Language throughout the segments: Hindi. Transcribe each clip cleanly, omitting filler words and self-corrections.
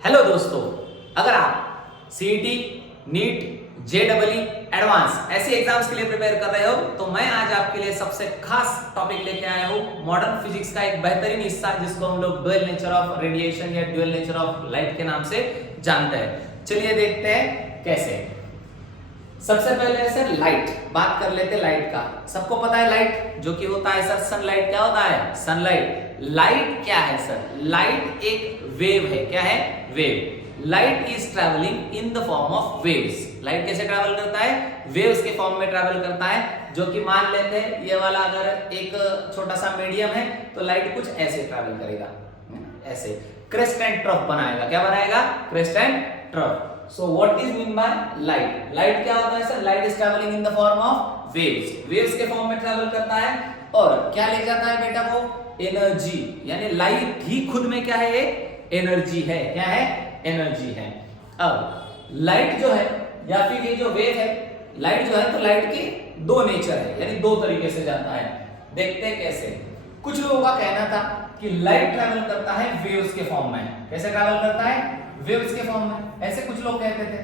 हेलो दोस्तों, अगर आप सीईटी, नीट, जेईई एडवांस ऐसे एग्जाम्स के लिए प्रिपेयर कर रहे हो तो मैं आज आपके लिए सबसे खास टॉपिक लेके आया हूँ। मॉडर्न फिजिक्स का एक बेहतरीन हिस्सा जिसको हम लोग ड्यूअल नेचर ऑफ रेडिएशन या ड्यूअल नेचर ऑफ लाइट के नाम से जानते हैं। चलिए देखते हैं कैसे। सबसे पहले सर लाइट बात कर लेते हैं। लाइट का सबको पता है, लाइट जो कि होता है सर सनलाइट। क्या होता है? सनलाइट। लाइट क्या है सर? लाइट एक वेव है। क्या है? Wave. Light is travelling in the form of waves. Light कैसे ट्रैवल करता है? वेव्स के फॉर्म में ट्रैवल करता है, जो कि मान लेते हैं ये वाला अगर एक छोटा सा मीडियम है तो लाइट कुछ ऐसे ट्रैवल करेगा, ऐसे क्रेस्ट एंड ट्रफ बनाएगा। क्या बनाएगा? Crest and trough. So what is mean by light? Light क्या होता है sir? Light is traveling in the form of waves. Waves के फॉर्म में ट्रैवल करता है और क्या ले जाता है बेटा वो? एनर्जी। यानी लाइट ही खुद में क्या है? एक एनर्जी है। क्या है? एनर्जी है। अब लाइट जो है या फिर ये जो वेव है, लाइट जो है तो लाइट के दो नेचर है, यानी दो तरीके से जाता है। देखते हैं कैसे। कुछ लोगों का कहना था कि लाइट ट्रैवल करता है वेव्स के फॉर्म में। कैसे ट्रैवल करता है? वेव्स के फॉर्म में। ऐसे कुछ लोग कहते थे।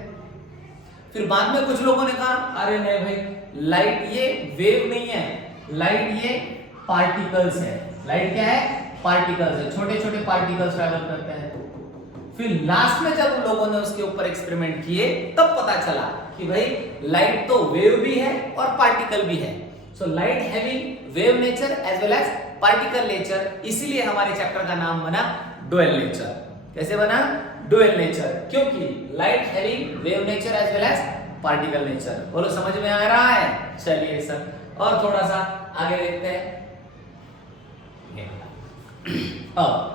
फिर बाद में कुछ लोगों ने कहा अरे नहीं भाई, लाइट ये वेव नहीं है, लाइट ये पार्टिकल्स है। लाइट क्या है? पार्टिकल्स है, छोटे छोटे पार्टिकल्स ट्रैवल करते हैं। फिर लास्ट में जब लोगों ने उसके ऊपर एक्सपेरिमेंट किए तब पता चला कि भाई लाइट तो वेव भी है और पार्टिकल भी है। So light having wave nature as well as particle nature, इसीलिए हमारे चैप्टर का नाम बना डुअल नेचर। कैसे बना? डुअल नेचर, क्योंकि light having wave nature as well as particle nature. बोलो समझ में आ रहा है? चलिए सर और थोड़ा सा आगे देखते हैं। अब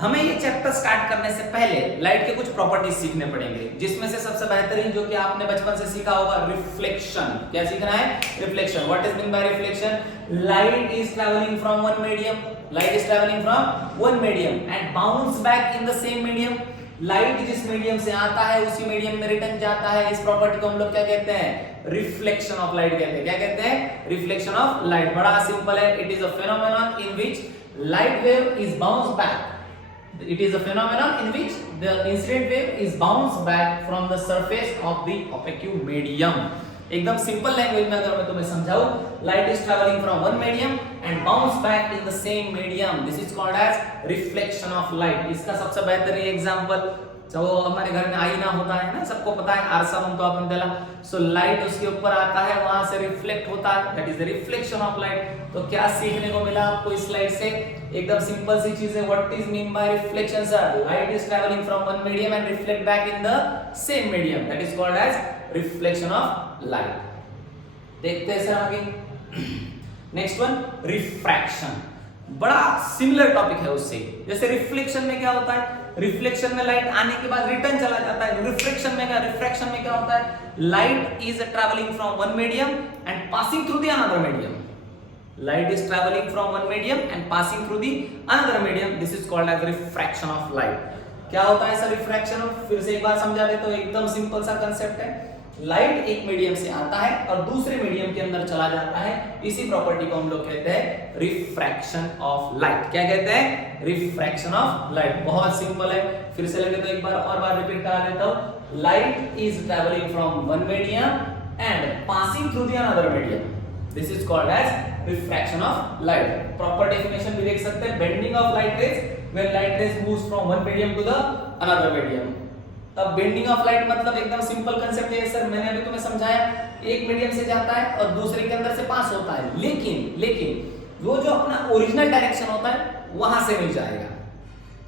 हमें ये चैप्टर स्टार्ट करने से पहले लाइट के कुछ प्रॉपर्टीज सीखने पड़ेंगे, जिसमें से सबसे बेहतरीन जो कि आपने बचपन से सीखा होगा, रिफ्लेक्शन। क्या सीखना है? Reflection. What is mean by reflection? Light is travelling from one medium, light is travelling from one medium and bounce back in the same medium. Light जिस मीडियम से आता है उसी मीडियम में रिटर्न जाता है। इस प्रॉपर्टी को हम लोग क्या कहते हैं? रिफ्लेक्शन ऑफ लाइट कहते हैं। क्या कहते हैं? Reflection of light. बड़ा सिंपल है। It is a phenomenon in which light wave is bounce back. It is a phenomenon in which the incident wave is bounced back from the surface of the opaque medium. एकदम सिंपल लैंग्वेज में अगर मैं तुम्हें समझाऊं, light is travelling from one medium and bounce back in the same medium. This is called as reflection of light. इसका सबसे बेहतरीन एग्जांपल जो हमारे घर में आईना होता है ना, सबको पता है, आरसा म्हणतो आपण त्याला। सो लाइट उसके ऊपर आता है, वहां से रिफ्लेक्ट होता है, that is the reflection of light. तो क्या सीखने को मिला आपको इस स्लाइड से? एकदम सिंपल सी चीज है। What is mean by reflection sir? Light is travelling from one medium and reflect back in the same medium, that is called as reflection of light. देखते हैं सर आगे। Next one, refraction. बड़ा सिमिलर टॉपिक है उससे। जैसे रिफ्लेक्शन में क्या होता है? रिफ्लेक्शन में लाइट आने के बाद रिटर्न चला जाता है। रिफ्रैक्शन में क्या? रिफ्रैक्शन में क्या होता है? Light is travelling from one medium and passing through the another medium. Light is traveling from one medium and passing through the another medium. This is called as refraction of light. क्या होता है सर रिफ्रैक्शन? फिर से एक बार समझा देता हूं। एकदम सिंपल सा कंसेप्ट है। लाइट एक मीडियम से आता है और दूसरे मीडियम के अंदर चला जाता है। इसी प्रॉपर्टी को हम लोग कहते हैं रिफ्रैक्शन ऑफ लाइट। क्या कहते हैं? Refraction of light. बहुत सिंपल है। फिर से लगे तो एक बार और बार रिपीट करा देता हूं। Light is travelling from one medium and passing through the another medium. This is called as refraction of light. Proper definition भी देख सकते हैं। Bending of light rays when light rays moves from one medium to the another medium. अब बेंडिंग ऑफ लाइट मतलब एकदम सिंपल कंसेप्ट है सर। मैंने अभी तुम्हें समझाया, एक मीडियम से जाता है और दूसरे के अंदर से पास होता है, लेकिन वो जो अपना ओरिजिनल डायरेक्शन होता है वहां से नहीं जाएगा।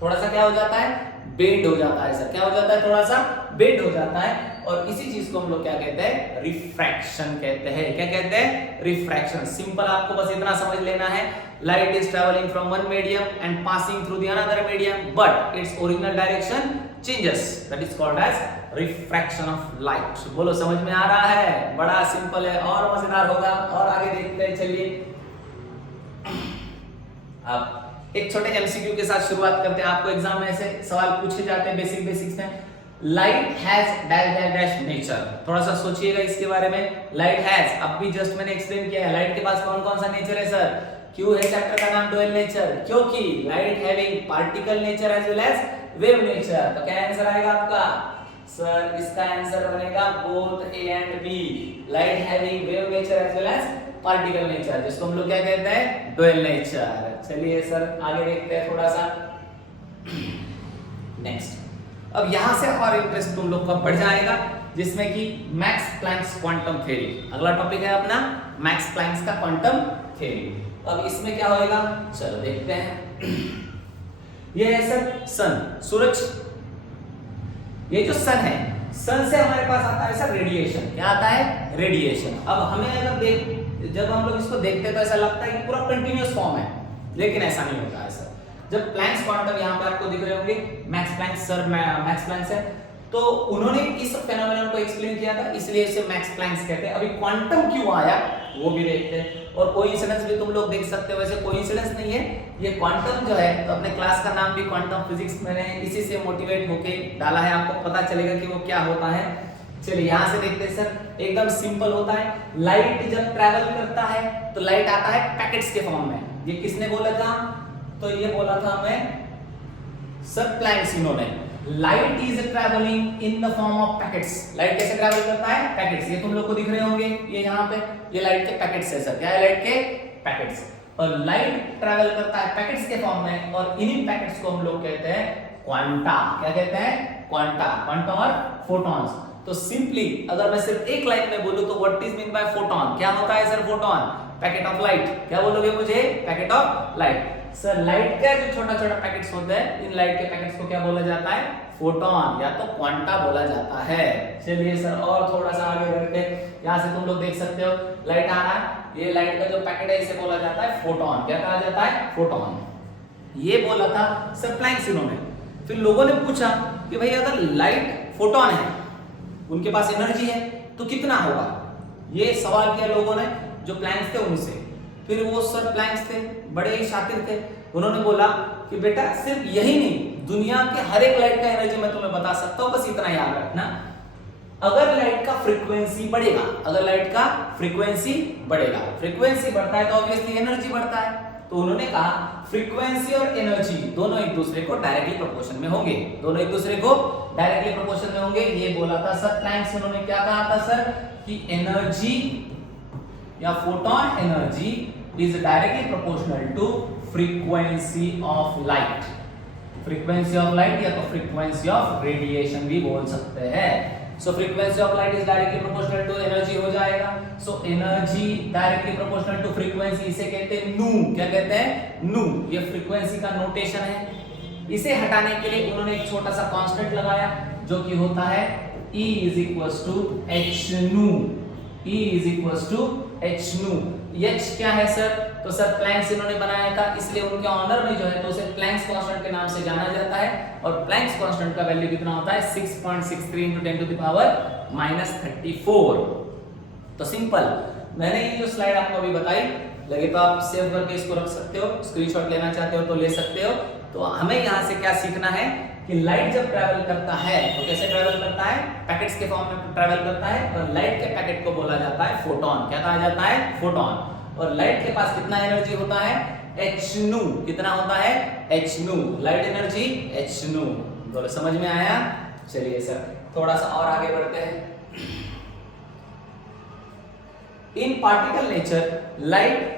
थोड़ा सा क्या हो जाता है? बेंड हो जाता है सर। क्या हो जाता है? थोड़ा सा बेंड हो जाता है। और इसी चीज को हम लोग क्या कहते हैं? रिफ्रैक्शन कहते हैं। क्या कहते हैं? रिफ्रैक्शन। सिंपल, आपको बस इतना समझ लेना है। Light is travelling from one medium and passing through the another medium but its original direction changes, that is called as refraction of light. बोलो समझ में आ रहा है? बड़ा सिंपल है और मजेदार होगा। और आगे देखते हैं। चलिए अब एक छोटे एमसीक्यू के साथ शुरुआत करते हैं। आपको एग्जाम में ऐसे सवाल पूछे जाते हैं बेसिक्स में। Light has dash dash dash nature. थोड़ा सा सोचिएगा इसके बारे में। लाइट हैज, अब भी जस्ट मैंने एक्सप्लेन किया है, लाइट के पास कौन कौन सा नेचर है सर? क्यों है चैप्टर का नाम डुअल नेचर? क्योंकि light having particle nature as well as wave nature. तो क्या आंसर आएगा आपका सर? इसका आंसर बनेगा both A and B, light having wave nature as well as particle nature, जिसको हम लोग क्या कहते हैं? Dual nature. चलिए सर आगे देखते हैं थोड़ा सा नेक्स्ट। अब यहां से और इंटरेस्ट तुम लोग का बढ़ जाएगा, जिसमें कि मैक्स प्लैंक्स क्वांटम थ्योरी। अगला टॉपिक है अपना मैक्स प्लैंक्स का क्वांटम थ्योरी। अब इसमें क्या होएगा, चलो देखते हैं। ये है सर सन, सूरज। ये जो सन है, सन से हमारे पास आता है सर रेडिएशन। क्या आता है? रेडिएशन। अब हमें अगर जब हम लोग इसको देखते हैं तो ऐसा लगता है कि पूरा कंटिन्यूअस फॉर्म है, लेकिन ऐसा नहीं होता है सर। जब प्लैंक्स क्वांटम यहाँ पे आपको दिख रहे होंगे, Max Planck sir Max Planck's है, तो उन्होंने इस फेनोमेनन को एक्सप्लेन किया था, इसलिए इसे मैक्स प्लैंक्स कहते हैं। अभी क्वांटम क्यों आया वो भी देखते हैं, और कोइंसिडेंस भी तुम लोग देख सकते हो। वैसे कोइंसिडेंस नहीं है ये, क्वांटम जो है, तो अपने क्लास का नाम भी क्वांटम फिजिक्स मैंने इसी से मोटिवेट होके डाला है, आपको पता चलेगा कि वो क्या होता है। चलिए यहां से देखते हैं सर, एकदम सिंपल होता है। लाइट जब ट्रैवल करता है तो लाइट आता है पैकेट्स के फॉर्म में। ये किसने बोला था? तो ये बोला था हमें सर प्लैंक्स, इन्होंने। Light is travelling in the form of packets. Light कैसे ट्रैवल करता है? पैकेट्स। ये तुम लोग को दिख रहे होंगे, ये यहाँ पे ये लाइट के पैकेट्स है सर। क्या है? लाइट के पैकेट्स। और लाइट ट्रैवल करता है पैकेट्स के फॉर्म में, और इन्हीं पैकेट्स को हम लोग कहते हैं क्वांटा। क्या कहते हैं? क्वांटा। क्वांटम और फोटॉन्स। तो सिंपली अगर मैं सिर्फ एक लाइन में बोलूं तो what is mean bye photon? क्या होता है sir photon? Packet of light. क्या बोलोगे मुझे? Packet of light. Sir light का जो छोटा छोटा पैकेट्स होते हैं, इन लाइट के पैकेट्स को क्या बोला जाता है? फोटॉन या तो क्वांटा बोला जाता है। चलिए सर और थोड़ा सा आगे बढ़ते हैं। यहाँ से तुम लोग देख सकते हो लाइट आ रहा है, ये लाइट का जो पैकेट है इसे बोला जाता है फोटॉन। क्या कहा जाता है? फोटॉन। ये बोला था सर प्लैंक्स इन्होंने। फिर लोगों ने पूछा कि भाई अगर लाइट फोटॉन है, उनके पास एनर्जी है, तो कितना होगा? ये सवाल किया लोगों ने जो प्लैंक्स थे उनसे। फिर वो सर प्लैंक्स थे, बड़े ही शातिर थे, उन्होंने बोला कि बेटा सिर्फ यही नहीं, दुनिया के हर एक लाइट का एनर्जी मैं तुम्हें बता सकता हूं, बस इतना याद रखना। अगर लाइट का फ्रीक्वेंसी बढ़ेगा, अगर लाइट का फ्रीक्वेंसी बढ़ेगा, फ्रीक्वेंसी बढ़ता है तो ऑब्वियसली एनर्जी बढ़ता है। तो उन्होंने कहा फ्रीक्वेंसी और एनर्जी दोनों एक दूसरे को डायरेक्टली प्रोपोर्शन में होंगे, दोनों एक दूसरे को डायरेक्टली प्रोपोर्शन में होंगे। ये बोला था सर प्लैंक्स। उन्होंने क्या कहा था सर कि एनर्जी या photon energy is directly proportional to frequency of light. Frequency of light या तो फ्रीक्वेंसी ऑफ रेडिएशन भी बोल सकते हैं। So frequency of light is directly proportional to energy हो जाएगा। So energy directly proportional to frequency, इसे कहते हैं नू। क्या कहते हैं? नू। ये फ्रीक्वेंसी का नोटेशन है। इसे हटाने के लिए उन्होंने एक छोटा सा कांस्टेंट लगाया जो कि होता है E is equals to h nu। E is equals to h nu। h क्या है सर? तो सर प्लैंक्स इन्होंने बनाया था, इसलिए उनके ऑनर में जो है तो उसे प्लैंक्स कांस्टेंट के नाम से जाना जाता है। और प्लैंक्स कांस्टेंट का वैल्यू कितना होता है? 6.63 into 10 to the power -34। तो सिंपल, मैंने ये जो स्लाइड आपको अभी बताई, लगे तो आप सेव करके इसको रख सकते हो, स्क्रीनशॉट लेना चाहते हो तो ले सकते हो। तो हमें यहाँ से क्या सीखना है कि लाइट जब ट्रैवल करता है तो कैसे ट्रैवल करता है? पैकेट्स के फॉर्म में ट्रैवल करता है, और लाइट के पैकेट को बोला जाता है फोटॉन। क्या कहा जाता है? फोटॉन। और लाइट के पास कितना एनर्जी होता है? h nu। कितना होता है? h nu। Light energy h nu। बोलो समझ में आया? चलिए सर थोड़ा सा और आगे बढ़ते हैं। In particle nature light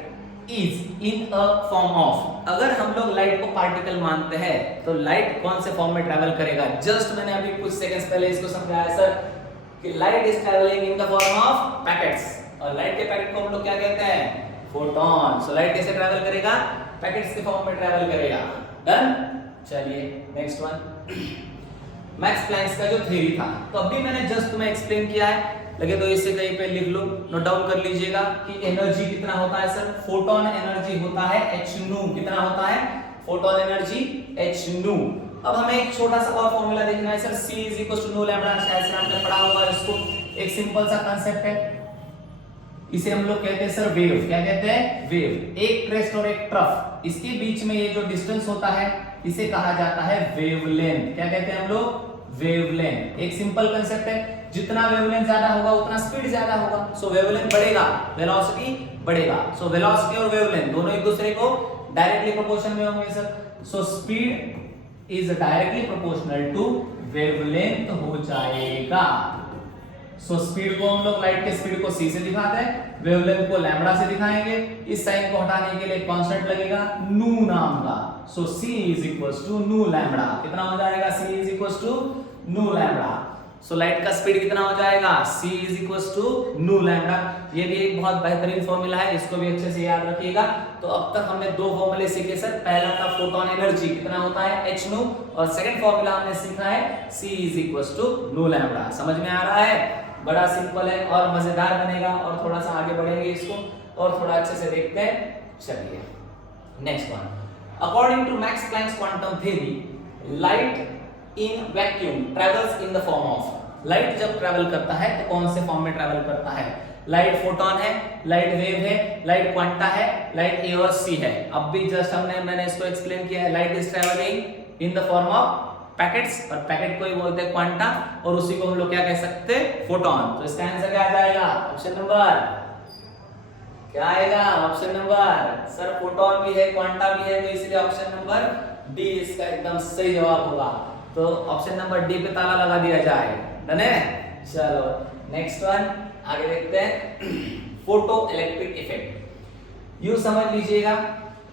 is in a form of. अगर हम लोग लाइट को पार्टिकल मानते हैं तो लाइट कौन से फॉर्म में ट्रैवल करेगा? जस्ट मैंने अभी कुछ सेकंड्स पहले इसको समझाया सर कि light is travelling in the form of packets, और लाइट के पैकेट को हम लोग क्या कहते हैं? फोटॉन। सो लाइट कैसे ट्रैवल करेगा? पैकेट्स के फॉर्म में ट्रैवल करेगा। डन। चलिए नेक्स्ट वन, मैक्स प्लैंक्स का जो थ्योरी था, तो अभी मैंने जस्ट तुम्हें एक्सप्लेन किया है, लगे तो इससे कहीं पे लिख लो, नोट डाउन कर लीजिएगा कि एनर्जी कितना होता है सर? फोटॉन एनर्जी होता है h nu। कितना होता है? Photon energy h nu। अब हमें एक छोटा सा और फॉर्मूला देखना है sir, c is equals to nu lambda। शायद से आपने पढ़ा होगा इसको, एक सिंपल सा कांसेप्ट है, इसे हम लोग कहते हैं सर वेव। क्या कहते हैं? वेव। एक क्रेस्ट और एक ट्रफ, इसके बीच में ये जो डिस्टेंस होता है इसे कहा जाता है वेवलेंथ। क्या कहते हैं हम लोग? वेवलेंथ। एक सिंपल कांसेप्ट है, जितना वेवलेंथ ज्यादा होगा उतना स्पीड ज्यादा होगा। सो वेवलेंथ बढ़ेगा, वेलोसिटी बढ़ेगा। सो वेलोसिटी और वेवलेंथ दोनों एक दूसरे को डायरेक्टली प्रोपोर्शन में होंगे sir. So speed is directly proportional to wavelength हो जाएगा। सो स्पीड को हम लोग लाइट के स्पीड को c से दिखाते हैं, वेवलेंथ को लैम्बडा से दिखाएंगे। इस साइन को हटाने के लिए कांस्टेंट लगेगा नू नाम का। सो c इज इक्वल्स टू नू लैम्बडा। कितना हो जाएगा? c इज इक्वल्स टू नू लैम्बडा। सो लाइट का स्पीड कितना हो जाएगा? c इज इक्वल्स टू नू लैम्बडा। ये भी एक बहुत बेहतरीन फॉर्मूला है, इसको भी अच्छे से याद रखिएगा। तो अब तक हमने दो फॉर्मूले सीखे सर। पहला था फोटोन एनर्जी कितना होता है h nu, और सेकंड फॉर्मूला हमने सीखा है c इज इक्वल्स टू नू लैम्बडा। समझ में आ रहा है? बड़ा सिंपल है और मजेदार बनेगा, और थोड़ा सा आगे बढ़ेंगे इसको और थोड़ा अच्छे से देखते हैं। चलिए next one. According to Max Planck's quantum theory, light in vacuum travels in the form of. Light जब ट्रेवल करता है तो कौन से फॉर्म में ट्रेवल करता है? लाइट फोटोन है, लाइट वेव है, लाइट क्वांटा है, लाइट ए और सी है। अब भी जस्ट मैंने इसको एक्सप्लेन किया है। Light is travelling in the form of packets, और पैकेट को ही बोलते हैं क्वांटा, और उसी को हम लोग क्या कह सकते हैं? फोटोन। तो इसका आंसर क्या आ जाएगा? ऑप्शन नंबर क्या आएगा? ऑप्शन नंबर सर फोटोन भी है, क्वांटा भी है, तो इसलिए ऑप्शन नंबर डी इसका एकदम सही जवाब होगा। तो ऑप्शन नंबर डी पे ताला लगा दिया जाए। डन है? चलो नेक्स्ट वन आगे देखते हैं। Photo electric effect. यूं समझ लीजिएगा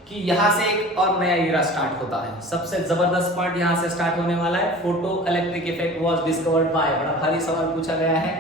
कि यहाँ से एक और नया ईरा स्टार्ट होता है। सबसे जबरदस्त पार्ट यहाँ से स्टार्ट होने वाला है। Photo electric effect was discovered bye, बड़ा भारी सवाल पूछा गया है।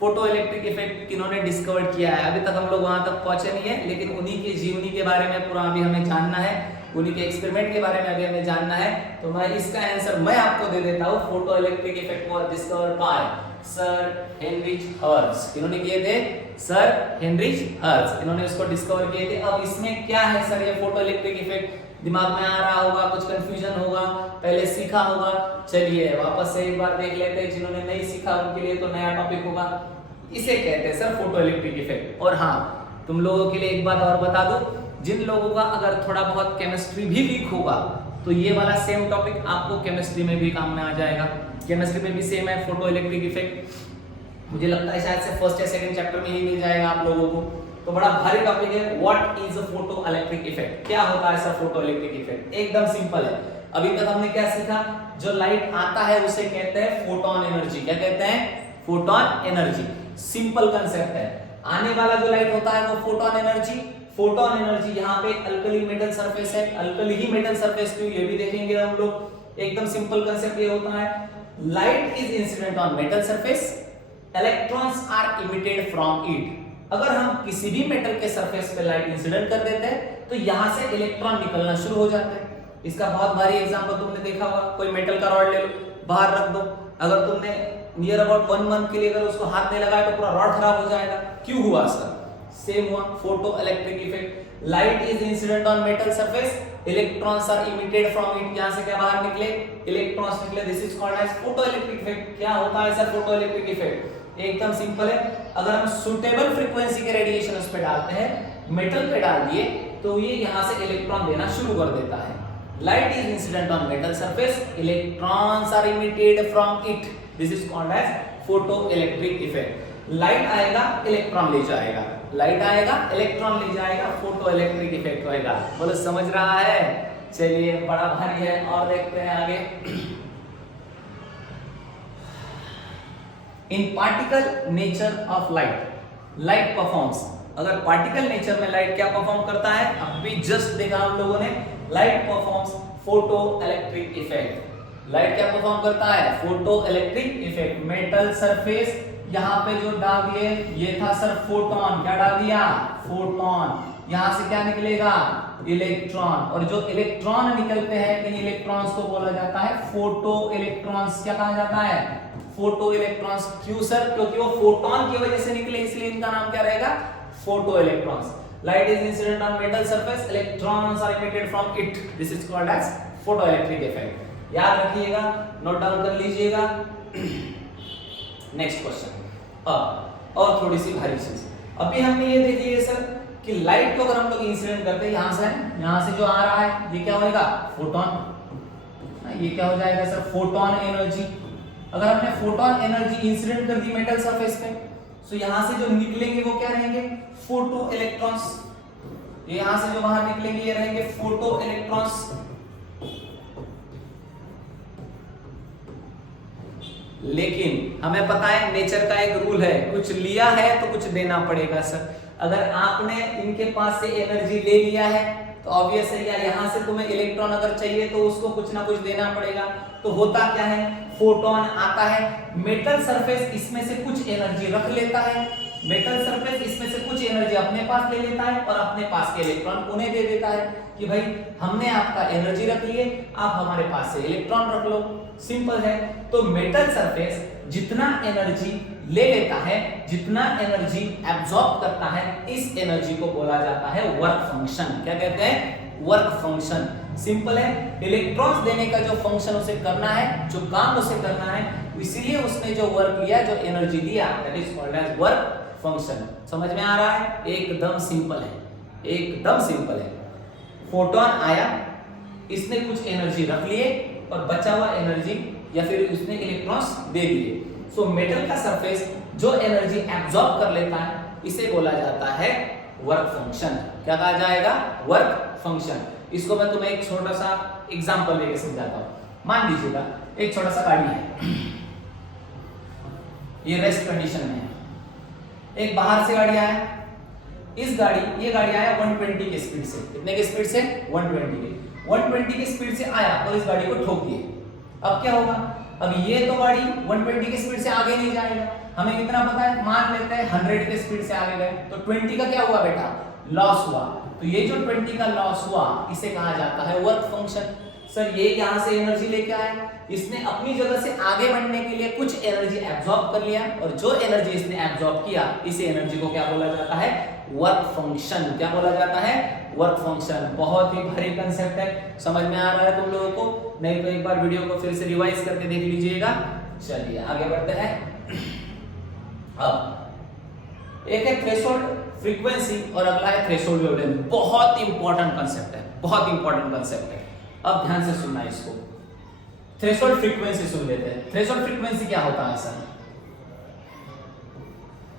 फोटो इलेक्ट्रिक इफेक्ट किन्होंने डिस्कवर किया है? अभी तक हम लोग वहां तक पहुंचे नहीं है, लेकिन उन्हीं की जीवनी के बारे में पूरा अभी हमें जानना है, उन्हीं के एक्सपेरिमेंट के बारे में अभी हमें जानना है। तो मैं इसका आंसर मैं आपको दे देता हूँ। Photo electric effect was discovered by sir Heinrich Hertz. किन्होंने किए थे? सर हेनरिच हर्ट्ज, इन्होंने इसको डिस्कवर किए थे। अब इसमें क्या है सर ये फोटो इलेक्ट्रिक इफेक्ट? दिमाग में आ रहा होगा, कुछ कंफ्यूजन होगा, पहले सीखा होगा। चलिए वापस से एक बार देख लेते हैं, जिन्होंने नहीं सीखा उनके लिए तो नया टॉपिक होगा। इसे कहते हैं सर फोटो इलेक्ट्रिक इफेक्ट। और हाँ, तुम लोगों के लिए एक बात और बता दो, जिन लोगों का अगर थोड़ा बहुत केमिस्ट्री भी वीक होगा तो ये वाला सेम टॉपिक आपको केमिस्ट्री में भी काम में आ जाएगा। केमिस्ट्री में भी सेम है फोटो इलेक्ट्रिक इफेक्ट। मुझे लगता है शायद से फर्स्ट या सेकंड चैप्टर में ही मिल जाएगा आप लोगों को। तो बड़ा भारी टॉपिक है। What is a photo electric effect? क्या होता है सर फोटो इलेक्ट्रिक इफेक्ट? एकदम सिंपल है। अभी तक हमने क्या सीखा? जो लाइट आता है उसे कहते हैं फोटोन एनर्जी। क्या कहते हैं? Photon energy. सिंपल कंसेप्ट है। आने वाला जो लाइट होता है वो फोटोन एनर्जी। फोटोन एनर्जी यहाँ पे अल्कली मेटल सरफेस है। अल्कली ही मेटल सरफेस क्यों, ये भी देखेंगे हम लोग। एकदम सिंपल कंसेप्ट ये होता है, light is incident on metal surface, electrons are emitted from it. अगर हम किसी भी मेटल के सरफेस पे लाइट इंसिडेंट कर देते हैं तो यहां से इलेक्ट्रॉन निकलना शुरू हो जाते हैं। इसका बहुत भारी एग्जांपल तुमने देखा होगा। कोई मेटल का रॉड ले लो, बाहर रख दो, अगर तुमने नियर अबाउट 1 मंथ के लिए अगर उसको हाथ नहीं लगाया तो पूरा रॉड खराब हो जाएगा। क्यों हुआ सर? सेम हुआ photo electric effect. Light is incident on metal surface, electrons are emitted from it. यहां से क्या बाहर निकले? इलेक्ट्रॉन्स निकले। This is called as photo electric effect. क्या होता है सर फोटो इलेक्ट्रिक इफेक्ट? एकदम सिंपल है। अगर हम सुटेबल फ्रीक्वेंसी के रेडिएशन उस पे डालते हैं, मेटल पे डाल दिए, तो ये यहां से इलेक्ट्रॉन देना शुरू कर देता है। Light is incident on metal surface, electrons are emitted from it. This is called as photo electric effect. Light आएगा, इलेक्ट्रॉन ले जाएगा, लाइट आएगा, इलेक्ट्रॉन ले जाएगा, फोटो इलेक्ट्रिक इफेक्ट होएगा। बोलो समझ रहा है? चलिए बड़ा भारी है और देखते हैं आगे। In particle nature of light, light performs. अगर पार्टिकल नेचर में लाइट क्या परफॉर्म करता है? अब भी जस्ट देखा हम लोगों ने, light performs photo electric effect. Light क्या परफॉर्म करता है? Photo electric effect. Metal surface यहाँ पे जो डाल दिए, ये था सर फोटोन। क्या डाल दिया? फोटोन। यहां से क्या निकलेगा? इलेक्ट्रॉन। और जो इलेक्ट्रॉन निकलते हैं इन इलेक्ट्रॉन्स को बोला जाता है फोटो इलेक्ट्रॉन्स। क्या कहा जाता है? Photo electrons. क्यों सर? क्योंकि वो फोटोन की वजह से निकले, इसलिए इनका नाम क्या रहेगा? Photo electrons. Light is incident on metal surface, electrons are emitted from it. This is called as photo electric effect. याद रखिएगा, नोट डाउन कर लीजिएगा। Next question. अब और थोड़ी सी भारी चीज। अभी हमने ये देख लिया सर कि लाइट को अगर हम लोग इंसिडेंट करते हैं यहां से जो आ रहा है ये क्या होएगा? फोटोन। ये क्या हो जाएगा सर? Photon energy. अगर हमने फोटोन एनर्जी इंसिडेंट कर दी मेटल सरफेस पे, तो यहां से जो निकलेंगे वो क्या रहेंगे? Photo electrons. ये यहां से जो बाहर निकलेंगे ये रहेंगे फोटो इलेक्ट्रॉन्स। लेकिन हमें पता है नेचर का एक रूल है, कुछ लिया है तो कुछ देना पड़ेगा सर। अगर आपने इनके पास से एनर्जी ले लिया है तो ऑब्वियस है यार, यहाँ से तुम्हें इलेक्ट्रॉन अगर चाहिए तो उसको कुछ ना कुछ देना पड़ेगा। तो होता क्या है, फोटोन आता है, मेटल सरफेस इसमें से कुछ एनर्जी रख लेता है, मेटल सरफेस इसमें से कुछ एनर्जी अपने पास ले लेता है और अपने पास के इलेक्ट्रॉन उन्हें दे देता है कि भाई हमने आपका एनर्जी रख लिए, आप हमारे पास से इलेक्ट्रॉन रख लो। सिंपल है। तो मेटल सरफेस जितना एनर्जी ले लेता है, जितना एनर्जी एब्जॉर्ब करता है, इस एनर्जी को बोला जाता है वर्क फंक्शन। क्या कहते हैं? Work function. सिंपल है। इलेक्ट्रॉन्स देने का जो फंक्शन उसे करना है, जो काम उसे करना है, इसीलिए उसने जो वर्क लिया, जो एनर्जी दिया, that is called as work function. समझ में आ रहा है? एकदम सिंपल है, एकदम सिंपल है। फोटोन आया, इसने कुछ एनर्जी रख लिए और बचा हुआ एनर्जी या फिर उसने इलेक्ट्रॉन्स दे दिए। सो मेटल का सरफेस जो एनर्जी एब्जॉर्ब कर लेता है, इसे बोला जाता है वर्क फंक्शन। क्या कहा जाएगा? Work function. इसको मैं तुम्हें एक छोटा सा एग्जांपल लेके समझाता हूं। मान लीजिएगा एक छोटा सा गाड़ी है, ये रेस्ट कंडीशन में है, एक बाहर से गाड़ी आया, ये गाड़ी आया 120 की स्पीड से। कितने की स्पीड से? 120 की स्पीड से आया और इस गाड़ी को ठोक दिए। अब क्या होगा? अब ये तो गाड़ी 120 की स्पीड से आगे नहीं जाएगा, हमें कितना पता है, मान लेते हैं 100 की स्पीड से आगे गए, तो 20 का क्या हुआ बेटा? लॉस हुआ। तो ये जो 20 का लॉस हुआ, इसे कहा जाता है वर्क फंक्शन। सर ये यहां से एनर्जी लेके आया, इसने अपनी जगह से आगे बढ़ने के लिए कुछ एनर्जी एब्जॉर्ब कर लिया, और जो एनर्जी इसने एब्जॉर्ब किया, इस एनर्जी को क्या बोला जाता है? Work function. क्या बोला जाता है? Work function. बहुत ही भारी कंसेप्ट है, समझ में आ रहा है तुम लोगों को? नहीं तो एक बार वीडियो को फिर से रिवाइज करके देख लीजिएगा। चलिए आगे बढ़ते हैं। अब एक है थ्रेशोल्ड फ्रीक्वेंसी और अगला है थ्रेशोल्ड वेवलेंथ। बहुत इंपॉर्टेंट कंसेप्ट है, बहुत इंपॉर्टेंट कंसेप्ट है। अब ध्यान से सुनना इसको। थ्रेशोल्ड फ्रीक्वेंसी सुन लेते हैं। थ्रेशोल्ड फ्रीक्वेंसी क्या होता है सर?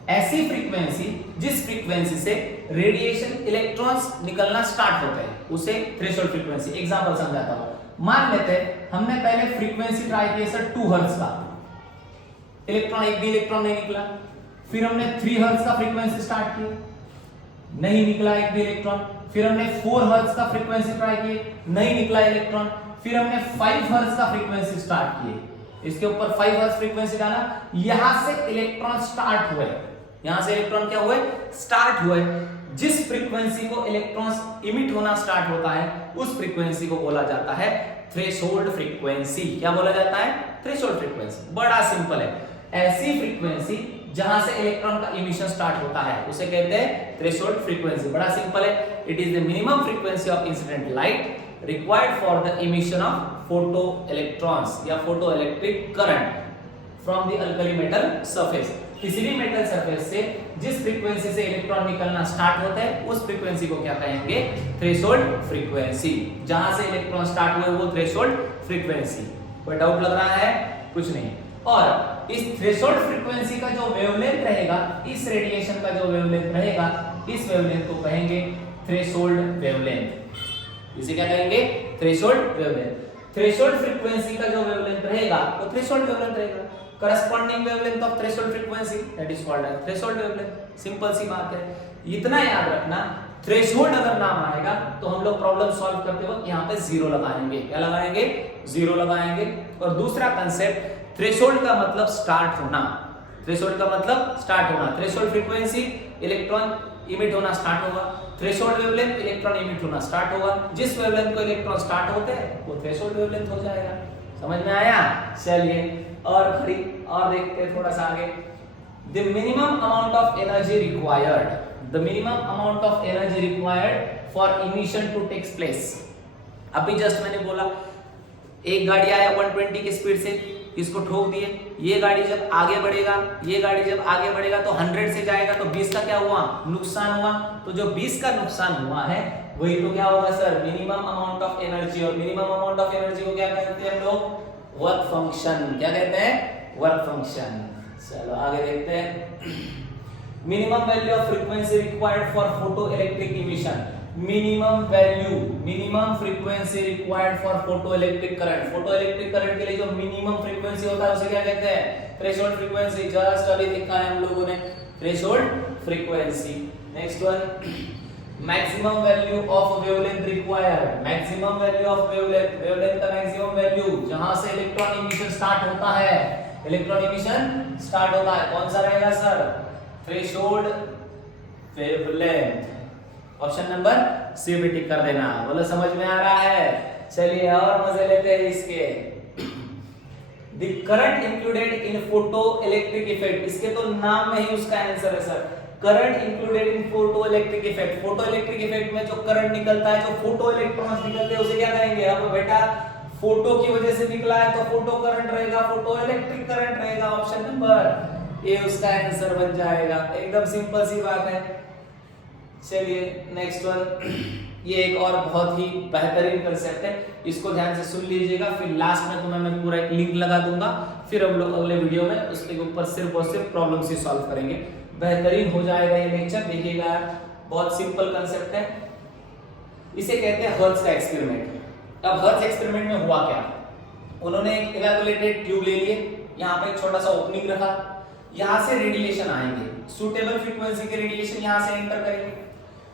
ऐसी फ्रीक्वेंसी जिस फ्रीक्वेंसी से रेडिएशन इलेक्ट्रॉन्स निकलना स्टार्ट होते हैं, उसे थ्रेशोल्ड फ्रीक्वेंसी। एग्जांपल समझाता हूं। मान लेते हैं हमने पहले फ्रीक्वेंसी ट्राई की सर 2 हर्ट्ज का, इलेक्ट्रॉन, एक भी इलेक्ट्रॉन नहीं निकला। फिर हमने 3 हर्ट्ज का फ्रीक्वेंसी स्टार्ट की, नहीं निकला एक भी इलेक्ट्रॉन। फिर हमने 4 हर्ट्ज का फ्रीक्वेंसी ट्राई की, नहीं निकला इलेक्ट्रॉन। फिर हमने 5 हर्ट्ज का फ्रीक्वेंसी स्टार्ट किए, इसके ऊपर 5 हर्ट्ज फ्रीक्वेंसी डाला, यहां से इलेक्ट्रॉन स्टार्ट हुए, यहां से इलेक्ट्रॉन क्या हुए? स्टार्ट हुए। जिस फ्रीक्वेंसी को इलेक्ट्रॉन्स इमिट होना स्टार्ट होता है, उस फ्रीक्वेंसी को बोला जाता है थ्रेशोल्ड फ्रीक्वेंसी। क्या बोला जाता है? Threshold frequency. बड़ा सिंपल है। ऐसी फ्रीक्वेंसी जहां से इलेक्ट्रॉन का इमिशन स्टार्ट होता है, उसे कहते हैं थ्रेशोल्ड फ्रीक्वेंसी। बड़ा सिंपल है। It is the minimum frequency of incident light required for the emission of photoelectrons या photoelectric current from the alkali metal surface. किसी भी मेटल सरफेस से जिस फ्रीक्वेंसी से इलेक्ट्रॉन निकलना स्टार्ट होता है, उस फ्रीक्वेंसी को क्या कहेंगे? Threshold frequency. जहां से इलेक्ट्रॉन स्टार्ट हुए वो थ्रेशोल्ड फ्रीक्वेंसी। कोई डाउट लग रहा है? कुछ नहीं। और इस थ्रेशोल्ड फ्रीक्वेंसी का जो वेवलेंथ रहेगा, इस रेडिएशन का जो वेवलेंथ रहेगा, इस वेवलेंथ को कहेंगे थ्रेशोल्ड वेवलेंथ। इसे क्या कहेंगे? Threshold wavelength. थ्रेशोल्ड फ्रीक्वेंसी का जो वेवलेंथ रहेगा वो थ्रेशोल्ड वेवलेंथ रहेगा। Corresponding wavelength of threshold frequency that is called as threshold wavelength. Simple सी बात है। इतना याद रखना, थ्रेशोल्ड अगर नाम आएगा तो हम लोग प्रॉब्लम सॉल्व करते वक्त यहाँ पे 0 लगाएंगे। क्या लगाएंगे? 0 लगाएंगे। और दूसरा कंसेप्ट, थ्रेशोल्ड का मतलब स्टार्ट होना। थ्रेशोल्ड का मतलब स्टार्ट होना। थ्रेशोल्ड फ्रीक्वेंसी, इलेक्ट्रॉन इमिट होना स्टार्ट होगा। थ्रेशोल्ड वेवलेंथ, इलेक्ट्रॉन इमिट होना स्टार्ट होगा। जिस वेवलेंथ को इलेक्ट्रॉन स्टार्ट होते हैं वो थ्रेशोल्ड वेवलेंथ हो जाएगा। समझ में आया? चलिए और देखते हैं थोड़ा सा आगे। The minimum amount of energy required, the minimum amount of energy required for emission to takes place. अभी जस्ट मैंने बोला, एक गाड़ी आया 120 की स्पीड से, इसको ठोक दिए। ये गाड़ी जब आगे बढ़ेगा तो 100 से जाएगा, तो 20 का क्या हुआ? नुकसान हुआ। तो जो 20 का नुकसान हुआ है वही तो क्या होगा sir? Minimum amount of energy. और मिनिमम अमाउंट ऑफ एनर्जी को क्या कहते हैं हम लोग? Work function. क्या कहते हैं? Work function. चलो आगे देखते हैं। Minimum value of frequency required for photo electric emission. Minimum frequency required for photo electric current. Photo electric current के लिए जो मिनिमम फ्रीक्वेंसी होता है उसे क्या कहते हैं? Threshold frequency. जस्ट अभी देखा है हम लोगों ने threshold frequency. Next one, maximum value of wavelength required. Maximum value of wavelength, wavelength का मैक्सिमम वैल्यू जहां से इलेक्ट्रॉन इमिशन स्टार्ट होता है, इलेक्ट्रॉन इमिशन स्टार्ट होता है, कौन सा रहेगा sir? Threshold wavelength. Option number C भी टिक कर देना। बोलो समझ में आ रहा है? चलिए और मजे लेते हैं इसके। The current included in photo electric effect, इसके तो नाम में ही उसका आंसर है sir. Current included in photo electric effect. Photo electric effect में जो करंट निकलता है, जो फोटो इलेक्ट्रॉन्स निकलते हैं, उसे क्या कहेंगे? अब बेटा फोटो की वजह से निकला है तो फोटो करंट रहेगा, फोटो इलेक्ट्रिक करंट रहेगा। ऑप्शन नंबर ए उसका आंसर बन जाएगा। एकदम सिंपल सी बात है। चलिए नेक्स्ट वन, ये एक और बहुत ही बेहतरीन कंसेप्ट है, इसको ध्यान से सुन लीजिएगा, फिर लास्ट में तुम्हें मैं पूरा एक लिंक लगा दूंगा, फिर हम लोग अगले वीडियो में उसके ऊपर सिर्फ और सिर्फ प्रॉब्लम से सॉल्व करेंगे। बेहतरीन हो जाएगा ये लेक्चर, देखिएगा बहुत सिंपल कंसेप्ट है। इसे कहते हैं हर्ट्ज का एक्सपेरिमेंट। अब हर्ट्ज एक्सपेरिमेंट में हुआ क्या? उन्होंने एक इवैपोरेटेड ट्यूब ले लिए, यहाँ पे एक छोटा सा ओपनिंग रखा, यहाँ से रेडिएशन आएंगे, सूटेबल फ्रीक्वेंसी के रेडिएशन यहाँ से एंटर करेंगे।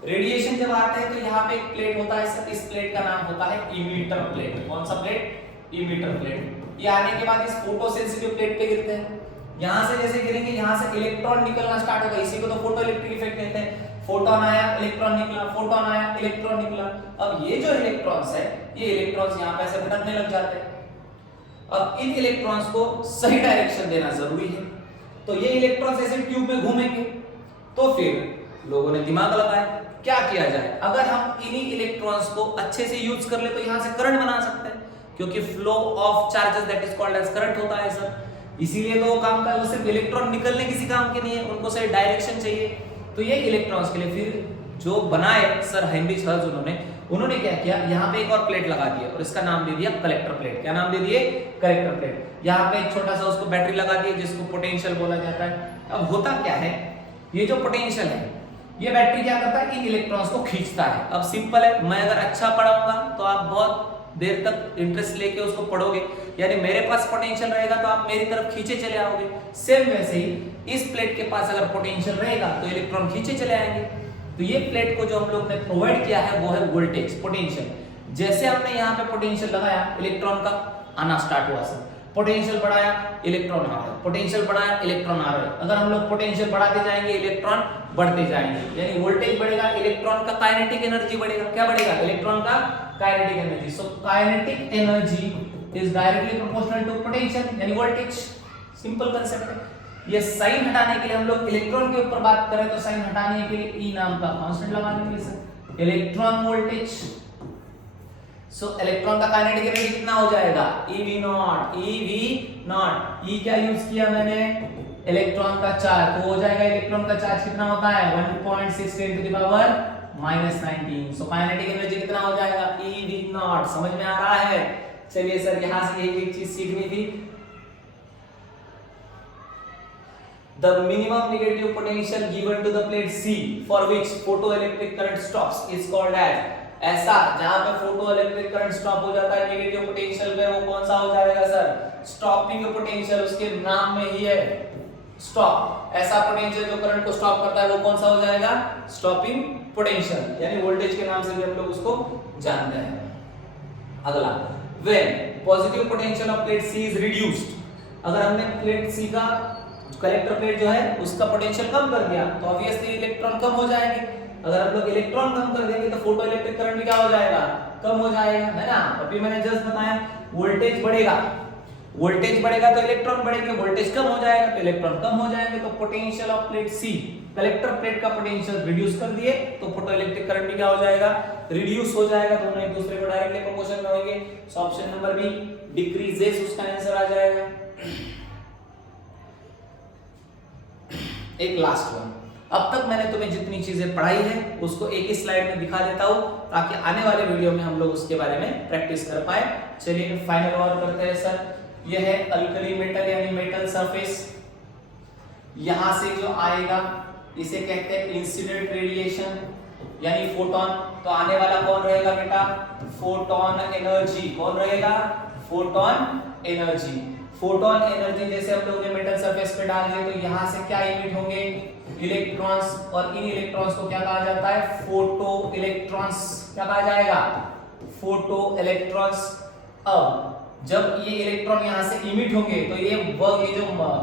रेडिएशन जब आते हैं तो यहाँ पे एक प्लेट होता है सर, इस प्लेट का नाम होता है इमीटर प्लेट। कौन सा प्लेट? Emitter plate. ये आने के बाद इस फोटो सेंसिटिव प्लेट पे गिरते हैं, यहाँ से जैसे गिरेंगे यहाँ से इलेक्ट्रॉन निकलना स्टार्ट होगा, इसी को तो फोटो इलेक्ट्रिक इफेक्ट कहते हैं। फोटोन आया, इलेक्ट्रॉन निकला, फोटोन आया, इलेक्ट्रॉन निकला। अब ये जो इलेक्ट्रॉन्स है, ये इलेक्ट्रॉन्स यहाँ पे ऐसे भटकने लग जाते हैं। अब इन इलेक्ट्रॉन्स को सही डायरेक्शन देना जरूरी है, तो ये इलेक्ट्रॉन्स ऐसे ट्यूब में घूमेंगे। तो फिर लोगों ने दिमाग लगाया क्या किया जाए, अगर हम इन्हीं इलेक्ट्रॉन्स को अच्छे से यूज कर ले तो यहाँ से करंट बना सकते हैं, क्योंकि flow of charges that is called as current होता है सर। इसीलिए तो काम का, वो सिर्फ इलेक्ट्रॉन निकलने किसी काम के नहीं है, उनको सही डायरेक्शन चाहिए। तो ये इलेक्ट्रॉन्स के लिए फिर जो बनाए सर हेनरिच हर्ट्ज, उन्होंने क्या किया, यहाँ पे एक और प्लेट लगा दिया और इसका नाम दे दिया कलेक्टर प्लेट। क्या नाम दे दिए? Collector plate. यहाँ पे एक छोटा सा उसको बैटरी लगा दी जिसको पोटेंशियल बोला जाता है। अब होता क्या है, ये जो पोटेंशियल है, ये बैटरी क्या करता है, इन इलेक्ट्रॉन्स को खींचता है। अब सिंपल है, मैं अगर अच्छा पढ़ाऊंगा तो आप बहुत देर तक इंटरेस्ट लेके उसको पढ़ोगे, यानी मेरे पास पोटेंशियल रहेगा तो आप मेरी तरफ खींचे चले आओगे। सेम वैसे ही इस प्लेट के पास अगर पोटेंशियल रहेगा तो इलेक्ट्रॉन खींचे चले आएंगे। तो ये प्लेट को जो हम लोग ने प्रोवाइड किया है वो है वोल्टेज, पोटेंशियल। जैसे हमने यहाँ पे पोटेंशियल लगाया, इलेक्ट्रॉन का आना स्टार्ट हुआ सर, पोटेंशियल बढ़ाया, इलेक्ट्रॉन आ रहे, पोटेंशियल बढ़ाया, इलेक्ट्रॉन आ रहे। अगर हम लोग पोटेंशियल बढ़ाते जाएंगे, इलेक्ट्रॉन बढ़ते जाएंगे, यानी वोल्टेज बढ़ेगा, इलेक्ट्रॉन का काइनेटिक एनर्जी बढ़ेगा। क्या बढ़ेगा? इलेक्ट्रॉन का kinetic energy. So kinetic energy is directly proportional to potential यानी वोल्टेज। सिंपल कांसेप्ट है। ये साइन हटाने के लिए हम लोग इलेक्ट्रॉन के ऊपर बात करें तो साइन हटाने के लिए ई नाम का कांस्टेंट लगा देंगे sir, electron voltage. So electron का काइनेटिक एनर्जी कितना हो जाएगा? ev naught, ev naught. E क्या यूज किया मैंने? इलेक्ट्रॉन का चार्ज। तो हो जाएगा इलेक्ट्रॉन का चार्ज कितना होता है? 1.6 10 to the power -19। So kinetic energy कितना हो जाएगा? ev naught. समझ में आ रहा है? चलिए सर, यहां से एक चीज सीखनी थी, the minimum negative potential given to the plate C for which photoelectric current stops is called as। ऐसा जहां पे फोटो इलेक्ट्रिक करंट स्टॉप हो जाता है नेगेटिव पोटेंशियल पे, वो कौन सा हो जाएगा सर? Stopping potential. उसके नाम में ही है स्टॉप। ऐसा पोटेंशियल जो करंट को स्टॉप करता है वो कौन सा हो जाएगा? स्टॉपिंग पोटेंशियल, यानी वोल्टेज के नाम से भी हम लोग उसको जानते हैं। अगला, when positive potential of plate C is reduced। अगर हमने प्लेट C का कलेक्टर प्लेट जो है उसका पोटेंशियल कम कर दिया तो ऑब्वियसली इलेक्ट्रॉन कम हो जाएंगे। अगर हम लोग इलेक्ट्रॉन कम कर देंगे तो फोटो इलेक्ट्रिक करंट भी क्या हो जाएगा? कम हो जाएगा, है ना? अभी मैंने जस्ट बताया वोल्टेज बढ़ेगा, वोल्टेज बढ़ेगा तो इलेक्ट्रॉन बढ़ेंगे, वोल्टेज कम हो जाएगा तो इलेक्ट्रॉन कम हो जाएंगे। तो potential of plate C, collector plate का पोटेंशियल रिड्यूस कर दिए तो फोटो इलेक्ट्रिक करंट भी क्या हो जाएगा? रिड्यूस हो जाएगा। दोनों एक दूसरे को डायरेक्टली प्रोपोर्शनल में होंगे। So option number B decreases उसका आंसर आ जाएगा। एक लास्ट वन, अब तक मैंने तुम्हें जितनी चीजें पढ़ाई है उसको एक ही स्लाइड में दिखा देता हूं ताकि आने वाले वीडियो में हम लोग उसके बारे में प्रैक्टिस कर पाए। चलिए फाइनल और करते हैं सर। यह है अल्कली मेटल यानी मेटल सरफेस। यहां से जो आएगा इसे कहते हैं इंसिडेंट रेडिएशन, यानी फोटोन। तो आने वाला कौन रहेगा बेटा? Photon energy. कौन रहेगा? Photon energy. फोटोन एनर्जी जैसे हम लोग ने मेटल सरफेस पे डाल दिए तो यहां से क्या इमिट होंगे? इलेक्ट्रॉन्स, और इन इलेक्ट्रॉन्स को क्या कहा जाता है? Photo electrons. क्या कहा जाएगा? Photo electrons. अब जब ये इलेक्ट्रॉन यहां से इमिट होंगे तो ये जो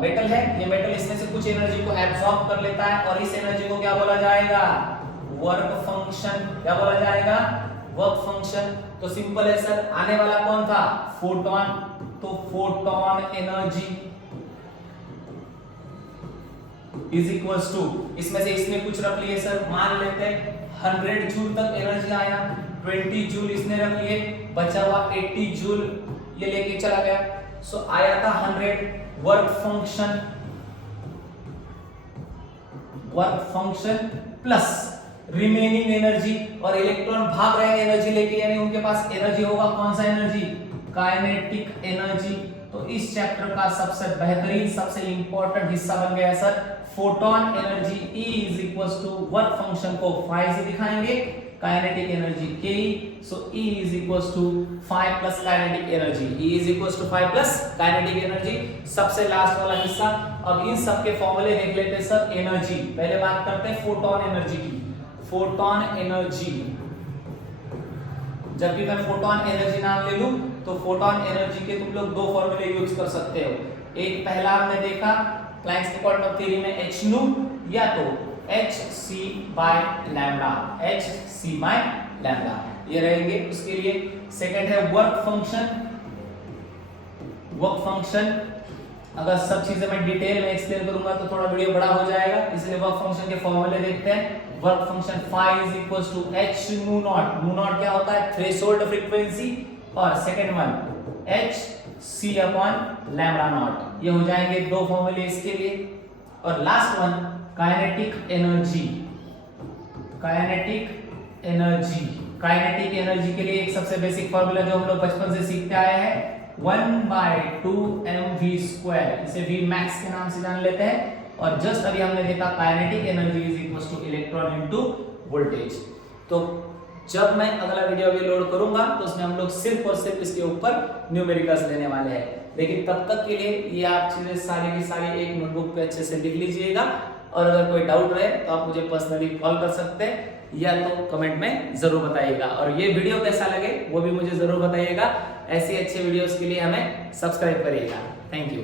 मेटल है, ये मेटल इसमें से कुछ एनर्जी को एब्सॉर्ब कर लेता है और इस एनर्जी को क्या बोला जाएगा? Work function. क्या बोला जाएगा? Work function. तो सिंपल है सर, आने वाला कौन था? फोटोन। तो photon energy is equals to, इसमें से इसने कुछ रख लिए सर, मान लेते हैं 100 जूल तक एनर्जी आया, 20 जूल इसने रख लिए, बचा हुआ 80 जूल ये लेके चला गया। सो आया था 100 work function plus remaining energy, और इलेक्ट्रॉन भाग रहे हैं एनर्जी लेके, यानी उनके पास एनर्जी होगा कौन सा एनर्जी? Kinetic energy. तो इस चैप्टर का सबसे बेहतरीन, सबसे इंपॉर्टेंट हिस्सा बन गया sir photon energy. E is equals to work function को 5 से दिखाएंगे, kinetic energy Ke, so E is equals to 5 plus kinetic energy. E is equals to 5 plus kinetic energy. सबसे लास्ट वाला हिस्सा। अब इन सब के फॉर्मूले देख लेते हैं सर। एनर्जी पहले बात करते हैं फोटोन एनर्जी की। फोटोन एनर्जी, जब भी मैं फोटोन एनर्जी नाम ले लूं तो फोटोन एनर्जी के तुम लोग दो फॉर्मूले यूज कर सकते हो। एक पहला हमने देखा प्लैंक्स के क्वांटम थ्योरी में h nu, या तो hc by lambda, hc by lambda ये रहेंगे उसके लिए। सेकंड है वर्क फंक्शन। वर्क फंक्शन अगर सब चीजें मैं डिटेल में एक्सप्लेन करूंगा तो थोड़ा वीडियो बड़ा हो जाएगा, इसलिए वर्क फंक्शन के फॉर्मूले देखते हैं। Work function phi is equals to h nu naught। nu naught क्या होता है? Threshold frequency. और second one h c upon lambda naught. ये हो जाएंगे दो फॉर्मूले इसके लिए। और last one kinetic energy. Kinetic energy, kinetic energy के लिए एक सबसे बेसिक फार्मूला जो हम लोग बचपन से सीखते आए हैं, 1/2mv²। इसे v मैक्स के नाम से जान लेते हैं। और जस्ट अभी हमने देखा kinetic energy is equals two electron into voltage. तो जब मैं अगला वीडियो अभी लोड करूंगा तो उसमें हम लोग सिर्फ और सिर्फ इसके ऊपर न्यूमेरिकल्स लेने वाले हैं। लेकिन तब तक के लिए ये आप चीजें सारी की सारी एक नोटबुक पे अच्छे से लिख लीजिएगा। और अगर कोई डाउट रहे तो आप मुझे पर्सनली कॉल कर सकते हैं या तो कमेंट में जरूर बताइएगा। और ये वीडियो कैसा लगे वो भी मुझे जरूर बताइएगा। ऐसे अच्छे वीडियोस के लिए हमें सब्सक्राइब करिएगा। Thank you.